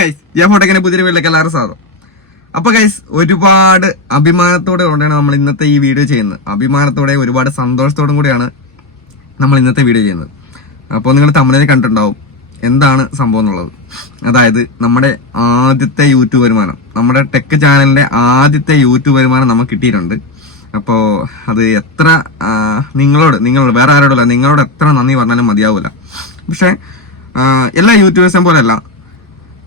Guys ഞാൻ ഫോട്ടോക്കിനെ പുതിയ വീട്ടിലെ എല്ലാവരും സാധനം അപ്പൊ ഗൈസ് ഒരുപാട് അഭിമാനത്തോടെ കൊണ്ടാണ് നമ്മൾ ഇന്നത്തെ ഈ വീഡിയോ ചെയ്യുന്നത്. അഭിമാനത്തോടെ ഒരുപാട് സന്തോഷത്തോടും കൂടിയാണ് നമ്മൾ ഇന്നത്തെ വീഡിയോ ചെയ്യുന്നത്. അപ്പോൾ നിങ്ങൾ തമിഴിൽ കണ്ടിട്ടുണ്ടാവും എന്താണ് സംഭവം എന്നുള്ളത്. അതായത് നമ്മുടെ ആദ്യത്തെ യൂട്യൂബ് വരുമാനം നമ്മുടെ ടെക് ചാനലിന്റെ ആദ്യത്തെ യൂട്യൂബ് വരുമാനം നമുക്ക് കിട്ടിയിട്ടുണ്ട്. അപ്പോൾ അത് എത്ര നിങ്ങളോട് നിങ്ങളോട് വേറെ ആരോടല്ല നിങ്ങളോട് എത്ര നന്ദി പറഞ്ഞാലും മതിയാവില്ല പക്ഷേ എല്ലാ യൂട്യൂബേഴ്സും പോലെയല്ല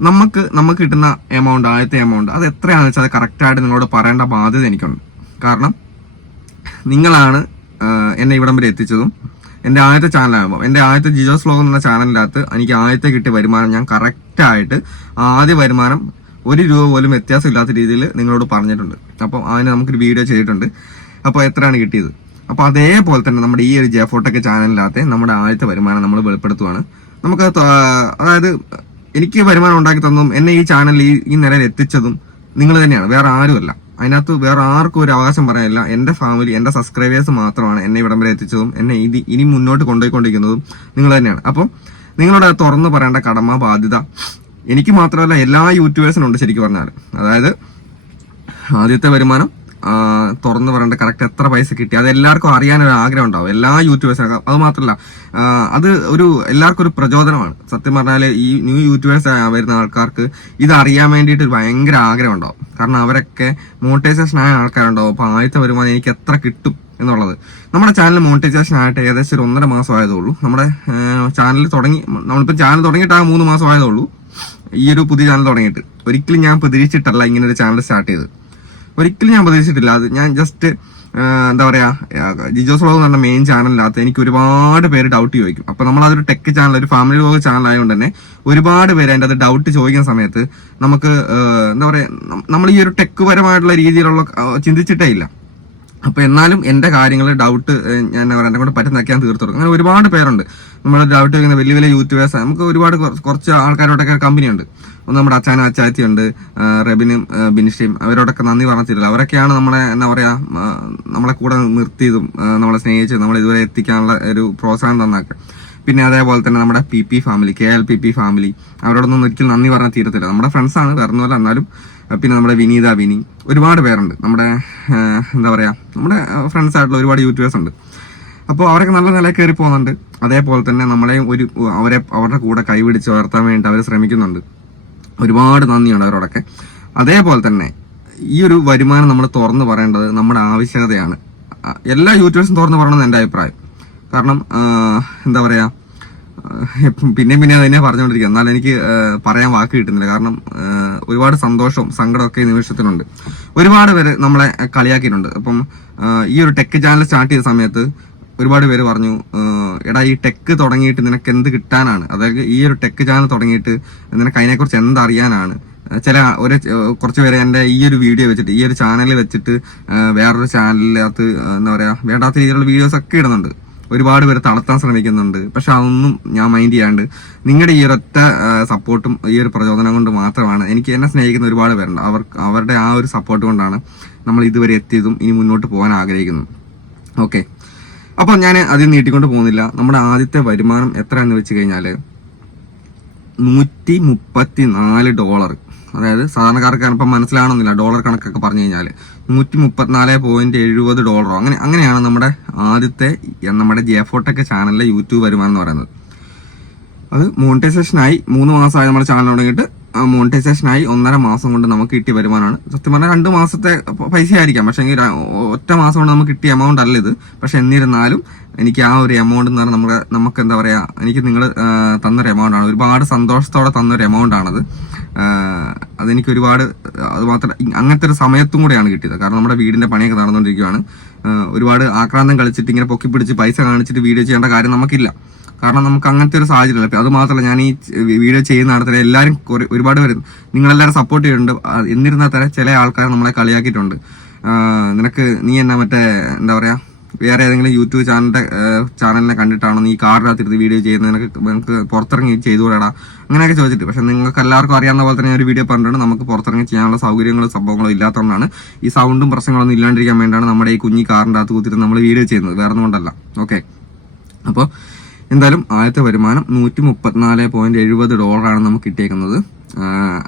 നമുക്ക് നമുക്ക് കിട്ടുന്ന എമൗണ്ട് ആദ്യത്തെ എമൗണ്ട് അത് എത്രയാണെന്ന് വെച്ചാൽ അത് കറക്റ്റായിട്ട് നിങ്ങളോട് പറയേണ്ട ബാധ്യത എനിക്കുണ്ട്. കാരണം നിങ്ങളാണ് എന്നെ ഇവിടം വരെ എത്തിച്ചതും എന്റെ ആദ്യത്തെ ചാനലാകുമ്പോൾ എന്റെ ആദ്യത്തെ ജിജോസ് വ്ലോഗ് എന്ന ചാനലിനകത്ത് എനിക്ക് ആദ്യത്തെ കിട്ടിയ വരുമാനം ഞാൻ കറക്റ്റായിട്ട് ആദ്യ വരുമാനം ഒരു രൂപ പോലും വ്യത്യാസമില്ലാത്ത രീതിയിൽ നിങ്ങളോട് പറഞ്ഞിട്ടുണ്ട്. അപ്പം അതിന് നമുക്കൊരു വീഡിയോ ചെയ്തിട്ടുണ്ട്. അപ്പോൾ എത്രയാണ് കിട്ടിയത്? അപ്പോൾ അതേപോലെ തന്നെ നമ്മുടെ ഈ ഒരു ജെഫോട്ടൊക്കെ ചാനലിനകത്തെ നമ്മുടെ ആദ്യത്തെ വരുമാനം നമ്മൾ വെളിപ്പെടുത്തുവാണ്. നമുക്ക് അതായത് എനിക്ക് വരുമാനം ഉണ്ടാക്കി തന്നതും എന്നെ ഈ ചാനലിൽ ഈ നിലയിൽ എത്തിച്ചതും നിങ്ങൾ തന്നെയാണ്. വേറെ ആരുമല്ല. അതിനകത്ത് വേറെ ആർക്കും ഒരു അവകാശം പറയാനില്ല. എന്റെ ഫാമിലി എന്റെ സബ്സ്ക്രൈബേഴ്സ് മാത്രമാണ് എന്നെ ഇവിടം വരെ എത്തിച്ചതും എന്നെ ഇത് ഇനി മുന്നോട്ട് കൊണ്ടുപോയിക്കൊണ്ടിരിക്കുന്നതും നിങ്ങൾ തന്നെയാണ്. അപ്പോൾ നിങ്ങളോട് തുറന്ന് പറയേണ്ട കടമ ബാധ്യത എനിക്ക് മാത്രമല്ല എല്ലാ യൂട്യൂബേഴ്സിനും ഉണ്ട് ശരിക്കും പറഞ്ഞാൽ അതായത് ആദ്യത്തെ വരുമാനം തുറന്നു പറയേണ്ട കറക്റ്റ് എത്ര പൈസ കിട്ടി? അത് എല്ലാവർക്കും അറിയാനൊരു ആഗ്രഹം ഉണ്ടാവും. എല്ലാ യൂട്യൂബേഴ്സിനും അത് മാത്രമല്ല അത് ഒരു എല്ലാവർക്കും ഒരു പ്രചോദനമാണ്. സത്യം പറഞ്ഞാൽ ഈ ന്യൂ യൂട്യൂബേഴ്സ് വരുന്ന ആൾക്കാർക്ക് ഇത് അറിയാൻ വേണ്ടിയിട്ട് ഒരു ഭയങ്കര ആഗ്രഹം ഉണ്ടാവും. കാരണം അവരൊക്കെ മോണിറ്റൈസേഷൻ ആയ ആൾക്കാരുണ്ടാവും. അപ്പോൾ ആദ്യത്തെ വരുമാനം എനിക്ക് എത്ര കിട്ടും എന്നുള്ളത്. നമ്മുടെ ചാനൽ മോണിറ്റൈസേഷൻ ആയിട്ട് ഏകദേശം ഒരു ഒന്നര മാസം ആയതേ ഉള്ളൂ നമ്മുടെ ചാനൽ തുടങ്ങി നമ്മളിപ്പോൾ ചാനൽ തുടങ്ങിയിട്ട് ആ മൂന്ന് മാസം ആയതേ ഉള്ളൂ ഈ ഒരു പുതിയ ചാനൽ തുടങ്ങിയിട്ട്. ഒരിക്കലും ഞാൻ പ്രതീക്ഷിച്ചിട്ടല്ല ഇങ്ങനെ ഒരു ചാനൽ സ്റ്റാർട്ട് ചെയ്തത്. ഒരിക്കലും ഞാൻ പ്രതീക്ഷിച്ചിട്ടില്ല അത് ഞാൻ ജസ്റ്റ് എന്താ പറയാ ആ, ജിജോസ് വ്ലോഗ് എന്ന് പറഞ്ഞ മെയിൻ ചാനലിനകത്ത് എനിക്ക് ഒരുപാട് പേര് ഡൗട്ട് ചോദിക്കും. അപ്പൊ നമ്മൾ അതൊരു ടെക് ചാനൽ ഒരു ഫാമിലി വ്ലോഗ് ചാനൽ ആയതുകൊണ്ട് തന്നെ ഒരുപാട് പേര് അതിന്റെ അത് ഡൗട്ട് ചോദിക്കുന്ന സമയത്ത് നമുക്ക് എന്താ പറയാ നമ്മൾ ഈ ഒരു ടെക് പരമായിട്ടുള്ള രീതിയിലുള്ള ചിന്തിച്ചിട്ടേ ഇല്ല. അപ്പൊ എന്നാലും എന്റെ കാര്യങ്ങൾ ഡൗട്ട് ഞാൻ എന്താ പറയുക എന്നെ കൊണ്ട് പറ്റുന്നതൊക്കെ ഞാൻ തീർത്തു അങ്ങനെ ഒരുപാട് പേരുണ്ട്. നമ്മൾ ഡൗട്ട് ചോദിക്കുന്ന വലിയ വലിയ യൂട്യൂബേഴ്സ് നമുക്ക് ഒരുപാട് കുറച്ച് ആൾക്കാരോടൊക്കെ കമ്പനി ഉണ്ട്. ഒന്ന് നമ്മുടെ അച്ചാനും അച്ചാത്തിയുണ്ട് റെബിനും ബിനിഷയും അവരോടൊക്കെ നന്ദി പറഞ്ഞിട്ടില്ല. അവരൊക്കെയാണ് നമ്മളെ എന്താ പറയുക നമ്മളെ കൂടെ നിർത്തിയതും നമ്മളെ സ്നേഹിച്ചതും നമ്മൾ ഇതുവരെ എത്തിക്കാനുള്ള ഒരു പ്രോത്സാഹനം തന്നൊക്കെ പിന്നെ അതേപോലെ തന്നെ നമ്മുടെ P P family K L P P family അവരോടൊന്നും ഒരിക്കലും നന്ദി പറഞ്ഞാൽ തീരത്തില്ല. നമ്മുടെ ഫ്രണ്ട്സാണ് വേറൊന്നുമല്ല എന്നാലും പിന്നെ നമ്മുടെ വിനീത വിനി ഒരുപാട് പേരുണ്ട്. നമ്മുടെ എന്താ പറയുക നമ്മുടെ ഫ്രണ്ട്സ് ആയിട്ടുള്ള ഒരുപാട് യൂട്യൂബേഴ്സ് ഉണ്ട്. അപ്പോൾ അവരൊക്കെ നല്ല നിലയിൽ കയറി പോകുന്നുണ്ട്. അതേപോലെ തന്നെ നമ്മളെയും ഒരു അവരെ അവരുടെ കൂടെ കൈപിടിച്ച് ഉയർത്താൻ വേണ്ടി അവർ ശ്രമിക്കുന്നുണ്ട്. ഒരുപാട് നന്ദിയാണ് അവരോടൊക്കെ. അതേപോലെ തന്നെ ഈ ഒരു വരുമാനം നമ്മൾ തുറന്നു പറയേണ്ടത് നമ്മുടെ ആവശ്യകതയാണ്. എല്ലാ യൂട്യൂബേഴ്സും തുറന്നു പറയണമെന്ന് എന്റെ അഭിപ്രായം. കാരണം എന്താ പറയുക പിന്നെയും പിന്നെ പിന്നെ അത് തന്നെ പറഞ്ഞുകൊണ്ടിരിക്കുക. എന്നാൽ എനിക്ക് പറയാൻ വാക്ക് കിട്ടുന്നില്ല. കാരണം ഒരുപാട് സന്തോഷവും സങ്കടമൊക്കെ നിമിഷത്തിലുണ്ട് ഒരുപാട് പേര് നമ്മളെ കളിയാക്കിയിട്ടുണ്ട്. അപ്പം ഈ ഒരു ടെക് ചാനൽ സ്റ്റാർട്ട് ചെയ്ത സമയത്ത് ഒരുപാട് പേര് പറഞ്ഞു എടാ ഈ ടെക്ക് തുടങ്ങിയിട്ട് നിനക്ക് എന്ത് കിട്ടാനാണ്? അതായത് ഈ ഒരു ടെക് ചാനൽ തുടങ്ങിയിട്ട് നിനക്ക് അതിനെക്കുറിച്ച് എന്തറിയാനാണ്? ചില ഒരു കുറച്ച് പേര് എന്റെ ഈ ഒരു വീഡിയോ വെച്ചിട്ട് ഈ ഒരു ചാനലിൽ വെച്ചിട്ട് വേറൊരു ചാനലിനകത്ത് എന്താ പറയുക വേണ്ടാത്ത രീതിയിലുള്ള വീഡിയോസ് ഒക്കെ ഇടുന്നുണ്ട്. ഒരുപാട് പേര് തളർത്താൻ ശ്രമിക്കുന്നുണ്ട്. പക്ഷെ അതൊന്നും ഞാൻ മൈൻഡ് ചെയ്യാണ്ട് നിങ്ങളുടെ ഈ ഒരൊറ്റ സപ്പോർട്ടും ഈ ഒരു പ്രചോദനം കൊണ്ട് മാത്രമാണ് എനിക്ക് എന്നെ സ്നേഹിക്കുന്ന ഒരുപാട് പേരുണ്ട്. അവർ അവരുടെ ആ ഒരു സപ്പോർട്ട് കൊണ്ടാണ് നമ്മൾ ഇതുവരെ എത്തിയതും ഇനി മുന്നോട്ട് പോകാൻ ആഗ്രഹിക്കുന്നു. ഓക്കെ. അപ്പോൾ ഞാൻ അതിൽ നീട്ടിക്കൊണ്ട് പോകുന്നില്ല. നമ്മുടെ ആദ്യത്തെ വരുമാനം എത്രയാണെന്ന് വെച്ച് കഴിഞ്ഞാൽ നൂറ്റി മുപ്പത്തി നാല് ഡോളർ. അതായത് സാധാരണക്കാർക്ക് ഇപ്പം മനസ്സിലാവണമെന്നില്ല ഡോളർ കണക്കൊക്കെ പറഞ്ഞു കഴിഞ്ഞാൽ നൂറ്റി മുപ്പത്തിനാല് പോയിന്റ് എഴുപത് ഡോളറോ. അങ്ങനെ അങ്ങനെയാണ് നമ്മുടെ ആദ്യത്തെ നമ്മുടെ ജെഫോട്ടൊക്കെ ചാനലിലെ യൂട്യൂബ് വരുമാനം എന്ന് പറയുന്നത്. അത് മോണിറ്റൈസേഷനായി മൂന്ന് മാസമായി നമ്മുടെ ചാനൽ തുടങ്ങിയിട്ട് മോണിറ്റൈസേഷനായി ഒന്നര മാസം കൊണ്ട് നമുക്ക് കിട്ടിയ വരുമാനമാണ്. സത്യം പറഞ്ഞാൽ രണ്ട് മാസത്തെ പൈസ ആയിരിക്കാം. പക്ഷേ എങ്കിൽ ഒറ്റ മാസം കൊണ്ട് നമുക്ക് കിട്ടിയ എമൗണ്ട് അല്ല ഇത്. പക്ഷെ എന്നിരുന്നാലും എനിക്ക് ആ ഒരു എമൗണ്ട് എന്ന് പറഞ്ഞാൽ നമ്മുടെ നമുക്ക് എന്താ പറയുക എനിക്ക് നിങ്ങൾ തന്നൊരു എമൗണ്ട് ആണ്. ഒരുപാട് സന്തോഷത്തോടെ തന്നൊരു എമൗണ്ട് ആണത്. അതെനിക്ക് ഒരുപാട് അത് മാത്രം അങ്ങനത്തെ ഒരു സമയത്തും കൂടെയാണ് കിട്ടിയത്. കാരണം നമ്മുടെ വീടിന്റെ പണിയൊക്കെ നടന്നുകൊണ്ടിരിക്കുകയാണ് ഒരുപാട് ആക്രാന്തം കളിച്ചിട്ട് ഇങ്ങനെ പൊക്കി പിടിച്ച് പൈസ കാണിച്ചിട്ട് വീഡിയോ ചെയ്യേണ്ട കാര്യം നമുക്കില്ല. കാരണം നമുക്ക് അങ്ങനത്തെ ഒരു സാഹചര്യം അല്ല അത് മാത്രമല്ല ഞാൻ ഈ വീഡിയോ ചെയ്യുന്ന നടത്തില്ല എല്ലാവരും ഒരുപാട് പേര് നിങ്ങളെല്ലാവരും സപ്പോർട്ട് ചെയ്തിട്ടുണ്ട്. എന്നിരുന്നാൽ തന്നെ ചില ആൾക്കാർ നമ്മളെ കളിയാക്കിയിട്ടുണ്ട്. നിനക്ക് നീ എന്നാ മറ്റേ എന്താ പറയുക വേറെ ഏതെങ്കിലും യൂട്യൂബ് ചാനലിന്റെ ചാനലിനെ കണ്ടിട്ടാണോ നീ കാറിനകത്തിരുന്ന് വീഡിയോ ചെയ്യുന്നത്? നിനക്ക് നിനക്ക് പുറത്തിറങ്ങി ചെയ്തുകൂടാടാ? അങ്ങനെയൊക്കെ ചോദിച്ചിട്ട്. പക്ഷെ നിങ്ങൾക്ക് എല്ലാവർക്കും അറിയാവുന്ന പോലെ തന്നെ ഒരു വീഡിയോ പറഞ്ഞിട്ടുണ്ട് നമുക്ക് പുറത്തിറങ്ങി ചെയ്യാനുള്ള സൗകര്യങ്ങളും സംഭവങ്ങളും ഇല്ലാത്തതുകൊണ്ടാണ് ഈ സൗണ്ടും പ്രശ്നങ്ങളൊന്നും ഇല്ലാണ്ടിരിക്കാൻ വേണ്ടിയാണ് നമ്മുടെ ഈ കുഞ്ഞി കാറിന്റെ അകത്ത് കൂത്തിട്ട് നമ്മൾ വീഡിയോ ചെയ്യുന്നത്. വേറെ ഒന്നും കൊണ്ടല്ല. ഓക്കെ അപ്പോൾ എന്തായാലും ആദ്യത്തെ വരുമാനം നൂറ്റി മുപ്പത്തിനാല് പോയിന്റ് എഴുപത് ഡോളറാണ് നമുക്ക് കിട്ടിയേക്കുന്നത്.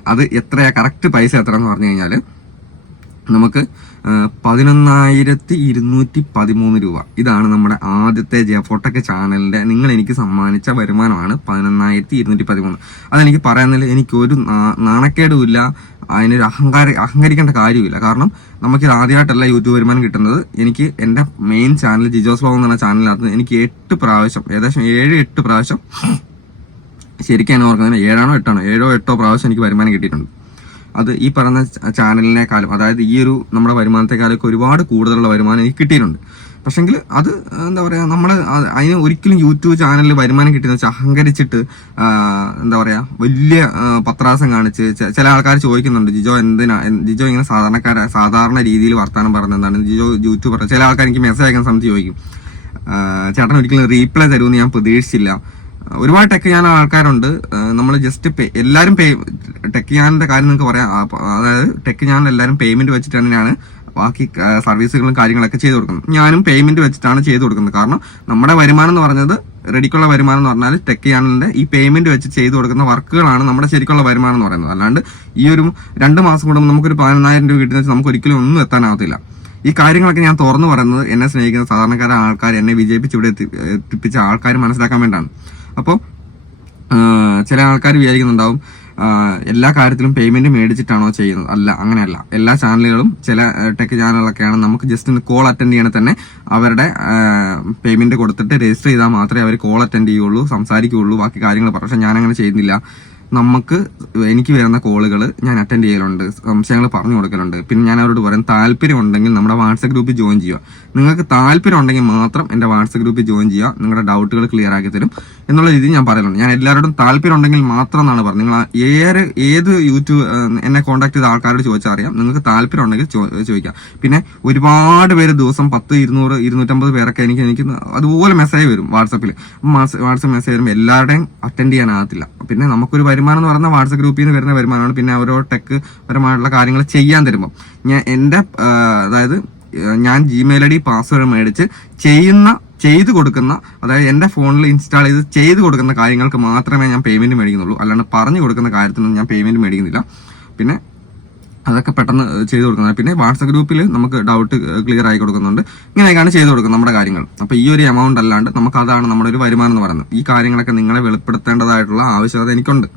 അത് എത്രയാ? കറക്റ്റ് പൈസ എത്ര എന്ന് പറഞ്ഞു കഴിഞ്ഞാൽ നമുക്ക് പതിനൊന്നായിരത്തി ഇരുന്നൂറ്റി പതിമൂന്ന് രൂപ. ഇതാണ് നമ്മുടെ ആദ്യത്തെ ജയഫോട്ടൊക്കെ ചാനലിന്റെ നിങ്ങൾ എനിക്ക് സമ്മാനിച്ച വരുമാനമാണ് പതിനൊന്നായിരത്തി ഇരുന്നൂറ്റി പതിമൂന്ന് അതെനിക്ക് പറയാനില്ല എനിക്കൊരു നാണക്കേടുമില്ല. അതിനൊരു അഹങ്കാര അഹങ്കരിക്കേണ്ട കാര്യമില്ല. കാരണം നമുക്കിത് ആദ്യമായിട്ടല്ല യൂട്യൂബ് വരുമാനം കിട്ടുന്നത്. എനിക്ക് എന്റെ മെയിൻ ചാനൽ ജിജോസ് വ്ലോഗ് എന്ന ചാനലിനകത്ത് എനിക്ക് എട്ട് പ്രാവശ്യം ഏകദേശം ഏഴ് എട്ട് പ്രാവശ്യം ശരിക്കും ഓർക്കുന്നത് ഏഴാണോ എട്ടാണോ ഏഴോ എട്ടോ പ്രാവശ്യം എനിക്ക് വരുമാനം കിട്ടിയിട്ടുണ്ട്. അത് ഈ പറഞ്ഞ ചാനലിനേക്കാളും അതായത് ഈ ഒരു നമ്മുടെ വരുമാനത്തെക്കാളൊക്കെ ഒരുപാട് കൂടുതലുള്ള വരുമാനം എനിക്ക് കിട്ടിയിട്ടുണ്ട്. പക്ഷെങ്കിൽ അത് എന്താ പറയുക നമ്മൾ അതിന് ഒരിക്കലും യൂട്യൂബ് ചാനലിൽ വരുമാനം കിട്ടിയെന്ന് വെച്ചാൽ അഹങ്കരിച്ചിട്ട് എന്താ പറയുക വലിയ പത്രാസം കാണിച്ച് ചില ആൾക്കാർ ചോദിക്കുന്നുണ്ട് ജിജോ എന്തിനാ? ജിജോ ഇങ്ങനെ സാധാരണക്കാര സാധാരണ രീതിയിൽ വർത്താനം പറയുന്നത് എന്താണ്? ജിജോ യൂട്യൂബർ ചില ആൾക്കാർ എനിക്ക് മെസ്സേജ് അയക്കാൻ സമയത്ത് ചോദിക്കും. ചേട്ടൻ ഒരിക്കലും റീപ്ലൈ തരുമെന്ന് ഞാൻ പ്രതീക്ഷിച്ചില്ല. ഒരുപാട് ടെക് ചെയ്യാൻ ആൾക്കാരുണ്ട്. നമ്മൾ ജസ്റ്റ് പേ എല്ലാവരും പേ ടെക് ചെയ്യാന്റെ കാര്യം നിങ്ങൾക്ക് പറയാം. അതായത് ടെക് ഞാൻ എല്ലാവരും പേയ്മെന്റ് വെച്ചിട്ട് തന്നെയാണ് ബാക്കി സർവീസുകളും കാര്യങ്ങളൊക്കെ ചെയ്തു കൊടുക്കുന്നത്. ഞാനും പേയ്മെന്റ് വെച്ചിട്ടാണ് ചെയ്തു കൊടുക്കുന്നത്. കാരണം നമ്മുടെ വരുമാനം എന്ന് പറഞ്ഞത് റെഡിക്കുള്ള വരുമാനം എന്ന് പറഞ്ഞാൽ ടെക് ചാനലിന്റെ ഈ പേയ്മെന്റ് വെച്ച് ചെയ്തു കൊടുക്കുന്ന വർക്കുകളാണ് നമ്മുടെ ശരിക്കുള്ള വരുമാനം എന്ന് പറയുന്നത്. അല്ലാണ്ട് ഈ ഒരു രണ്ട് മാസം കൂടുമ്പോൾ നമുക്കൊരു പതിനായിരം രൂപ കിട്ടുന്ന നമുക്ക് ഒരിക്കലും ഒന്നും എത്താനാവത്തില്ല. ഈ കാര്യങ്ങളൊക്കെ ഞാൻ തുറന്നു പറയുന്നത് എന്നെ സ്നേഹിക്കുന്ന സാധാരണക്കാരായ ആൾക്കാർ എന്നെ വിജയിപ്പിച്ച് ഇവിടെ എത്തി- എത്തിപ്പിച്ച ആൾക്കാർ മനസ്സിലാക്കാൻ വേണ്ടിയാണ്. അപ്പോൾ ചില ആൾക്കാർ വിചാരിക്കുന്നുണ്ടാവും എല്ലാ കാര്യത്തിലും പേയ്മെന്റ് മേടിച്ചിട്ടാണോ ചെയ്യുന്നത്. അല്ല അങ്ങനെയല്ല. എല്ലാ ചാനലുകളും ചില ടെക് ചാനലുകളൊക്കെയാണ് നമുക്ക് ജസ്റ്റ് ഒന്ന് കോൾ അറ്റൻഡ് ചെയ്യണ തന്നെ അവരുടെ പേയ്മെന്റ് കൊടുത്തിട്ട് രജിസ്റ്റർ ചെയ്താൽ മാത്രമേ അവർ കോൾ അറ്റൻഡ് ചെയ്യുള്ളൂ സംസാരിക്കുകയുള്ളൂ ബാക്കി കാര്യങ്ങൾ പക്ഷെ ഞാൻ അങ്ങനെ ചെയ്യുന്നില്ല. നമുക്ക് എനിക്ക് വരുന്ന കോളുകൾ ഞാൻ അറ്റൻഡ് ചെയ്യലുണ്ട് സംശയങ്ങൾ പറഞ്ഞു കൊടുക്കലുണ്ട്. പിന്നെ ഞാൻ അവരോട് പറയും താല്പര്യം ഉണ്ടെങ്കിൽ നമ്മുടെ വാട്സപ്പ് ഗ്രൂപ്പിൽ ജോയിൻ ചെയ്യുക. നിങ്ങൾക്ക് താല്പര്യം ഉണ്ടെങ്കിൽ മാത്രം എന്റെ വാട്സപ്പ് ഗ്രൂപ്പിൽ ജോയിൻ ചെയ്യുക നിങ്ങളുടെ ഡൗട്ടുകൾ ക്ലിയർ ആക്കി തരും എന്നുള്ള രീതി ഞാൻ പറയുന്നുണ്ട്. ഞാൻ എല്ലാവരോടും താല്പര്യം ഉണ്ടെങ്കിൽ മാത്രം എന്നാണ് പറഞ്ഞത്. നിങ്ങൾ ഏത് ഏത് യൂട്യൂബ് എന്നെ കോൺടാക്ട് ചെയ്ത ആൾക്കാരോട് ചോദിച്ചാൽ അറിയാം. നിങ്ങൾക്ക് താല്പര്യം ഉണ്ടെങ്കിൽ ചോദിക്കാം പിന്നെ ഒരുപാട് പേര് ദിവസം പത്ത് ഇരുന്നൂറ് ഇരുന്നൂറ്റമ്പത് പേരൊക്കെ എനിക്ക് എനിക്ക് അതുപോലെ മെസ്സേജ് വരും വാട്സപ്പിൽ വാട്സപ്പ് മെസ്സേജ് വരുമ്പോൾ എല്ലാവരുടെയും അറ്റൻഡ് ചെയ്യാനാകത്തില്ല. പിന്നെ നമുക്കൊരു വരുമാനം എന്ന് പറഞ്ഞാൽ വാട്സപ്പ് ഗ്രൂപ്പിൽ നിന്ന് വരുന്ന വരുമാനമാണ്. പിന്നെ അവരോ ടെക് പരമായിട്ടുള്ള കാര്യങ്ങൾ ചെയ്യാൻ തരുമ്പോൾ ഞാൻ എന്റെ അതായത് ഞാൻ ജിമെയിൽ ഐ ഡി പാസ്വേഡ് മേടിച്ച് ചെയ്യുന്ന ചെയ്തു കൊടുക്കുന്ന അതായത് എന്റെ ഫോണിൽ ഇൻസ്റ്റാൾ ചെയ്ത് ചെയ്ത് കൊടുക്കുന്ന കാര്യങ്ങൾക്ക് മാത്രമേ ഞാൻ പേയ്മെന്റ് മേടിക്കുന്നുള്ളൂ. അല്ലാണ്ട് പറഞ്ഞു കൊടുക്കുന്ന കാര്യത്തിനൊന്നും ഞാൻ പേയ്മെന്റ് മേടിക്കുന്നില്ല. പിന്നെ അതൊക്കെ പെട്ടെന്ന് ചെയ്തു കൊടുക്കുന്നത് പിന്നെ വാട്സപ്പ് ഗ്രൂപ്പിൽ നമുക്ക് ഡൗട്ട് ക്ലിയർ ആയി കൊടുക്കുന്നുണ്ട്. ഇങ്ങനെയൊക്കെയാണ് ചെയ്തു കൊടുക്കുന്നത് നമ്മുടെ കാര്യങ്ങൾ. അപ്പോൾ ഈ ഒരു എമൗണ്ട് അല്ലാണ്ട് നമുക്ക് അതാണ് നമ്മുടെ ഒരു വരുമാനം എന്ന് പറയുന്നത്. ഈ കാര്യങ്ങളൊക്കെ നിങ്ങളെ വെളിപ്പെടുത്തേണ്ടതായിട്ടുള്ള ആവശ്യകത എനിക്കുണ്ട്.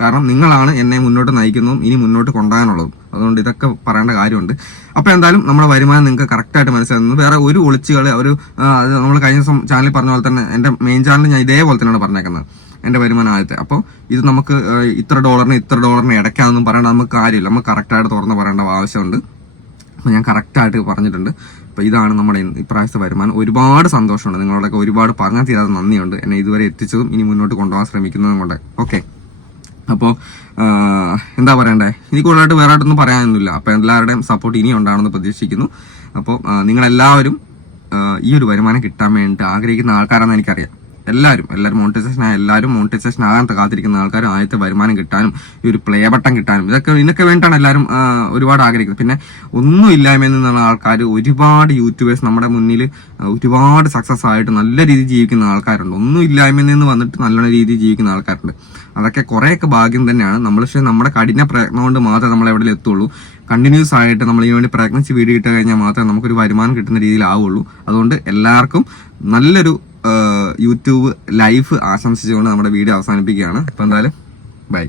കാരണം നിങ്ങളാണ് എന്നെ മുന്നോട്ട് നയിക്കുന്നതും ഇനി മുന്നോട്ട് കൊണ്ടുപോകാനുള്ളതും. അതുകൊണ്ട് ഇതൊക്കെ പറയേണ്ട കാര്യമുണ്ട്. അപ്പോൾ എന്തായാലും നമ്മുടെ വരുമാനം നിങ്ങൾക്ക് കറക്റ്റായിട്ട് മനസ്സിലാകുന്നു. വേറെ ഒരു ഒളിച്ചുകൾ ഒരു നമ്മൾ കഴിഞ്ഞ ദിവസം ചാനലിൽ പറഞ്ഞ പോലെ തന്നെ എന്റെ മെയിൻ ചാനൽ ഞാൻ ഇതേപോലെ തന്നെയാണ് പറഞ്ഞേക്കുന്നത്. എന്റെ വരുമാനം ആദ്യത്തെ. അപ്പോൾ ഇത് നമുക്ക് ഇത്ര ഡോളറിന് ഇത്ര ഡോളറിന് ഇടയ്ക്കാണെന്നും പറയേണ്ട നമുക്ക് കാര്യമില്ല. നമുക്ക് കറക്റ്റായിട്ട് തുറന്ന് പറയേണ്ട ആവശ്യമുണ്ട്. അപ്പോൾ ഞാൻ കറക്റ്റായിട്ട് പറഞ്ഞിട്ടുണ്ട്. അപ്പോൾ ഇതാണ് നമ്മുടെ ഇപ്രാവശ്യത്തെ വരുമാനം. ഒരുപാട് സന്തോഷമുണ്ട്. നിങ്ങളോടൊക്കെ ഒരുപാട് പറഞ്ഞാൽ തീരാതെ നന്ദിയുണ്ട്. എന്നെ ഇതുവരെ എത്തിച്ചതും ഇനി മുന്നോട്ട് കൊണ്ടുപോകാൻ ശ്രമിക്കുന്നതും കൊണ്ട് ഓക്കെ. അപ്പോൾ എന്താ പറയണ്ടേ? ഇനി കൂടുതലായിട്ട് വേറെ ആയിട്ടൊന്നും പറയാനൊന്നുമില്ല. അപ്പോൾ എല്ലാവരുടെയും സപ്പോർട്ട് ഇനി ഉണ്ടാണെന്ന് പ്രതീക്ഷിക്കുന്നു. അപ്പോൾ നിങ്ങളെല്ലാവരും ഈ ഒരു വരുമാനം കിട്ടാൻ വേണ്ടിയിട്ട് ആഗ്രഹിക്കുന്ന ആൾക്കാരാണെന്ന് എനിക്കറിയാം. എല്ലാവരും എല്ലാവരും മോണിറ്റൈസേഷൻ എല്ലാവരും മോണിറ്റൈസേഷൻ ആകാൻ കാത്തിരിക്കുന്ന ആൾക്കാരും ആദ്യത്തെ വരുമാനം കിട്ടാനും ഈ ഒരു പ്ലേ ബട്ടൺ കിട്ടാനും ഇതൊക്കെ ഇതിനൊക്കെ വേണ്ടിയിട്ടാണ് എല്ലാവരും ഒരുപാട് ആഗ്രഹിക്കുന്നത്. പിന്നെ ഒന്നും ഇല്ലായ്മയിൽ നിന്നുള്ള ആൾക്കാർ ഒരുപാട് യൂട്യൂബേഴ്സ് നമ്മുടെ മുന്നിൽ ഒരുപാട് സക്സസ് ആയിട്ട് നല്ല രീതിയിൽ ജീവിക്കുന്ന ആൾക്കാരുണ്ട്. ഒന്നും ഇല്ലായ്മയിൽ നിന്ന് വന്നിട്ട് നല്ല രീതിയിൽ ജീവിക്കുന്ന ആൾക്കാരുണ്ട്. അതൊക്കെ കുറേയൊക്കെ ഭാഗ്യം തന്നെയാണ്. നമ്മൾ പക്ഷേ നമ്മുടെ കഠിന പ്രയത്നം കൊണ്ട് മാത്രമേ നമ്മൾ എവിടെ എത്തുള്ളൂ. കണ്ടിന്യൂസ് ആയിട്ട് നമ്മൾ ഇതിനു വേണ്ടി പ്രയത്നിച്ച് വീഡിയോ ഇട്ട് കഴിഞ്ഞാൽ മാത്രമേ നമുക്കൊരു വരുമാനം കിട്ടുന്ന രീതിയിലാവുള്ളൂ. അതുകൊണ്ട് എല്ലാവർക്കും നല്ലൊരു യൂട്യൂബ് ലൈഫ് ആശംസിച്ചുകൊണ്ട് നമ്മുടെ വീഡിയോ അവസാനിപ്പിക്കുകയാണ്. അപ്പോൾ എന്തായാലും ബൈ.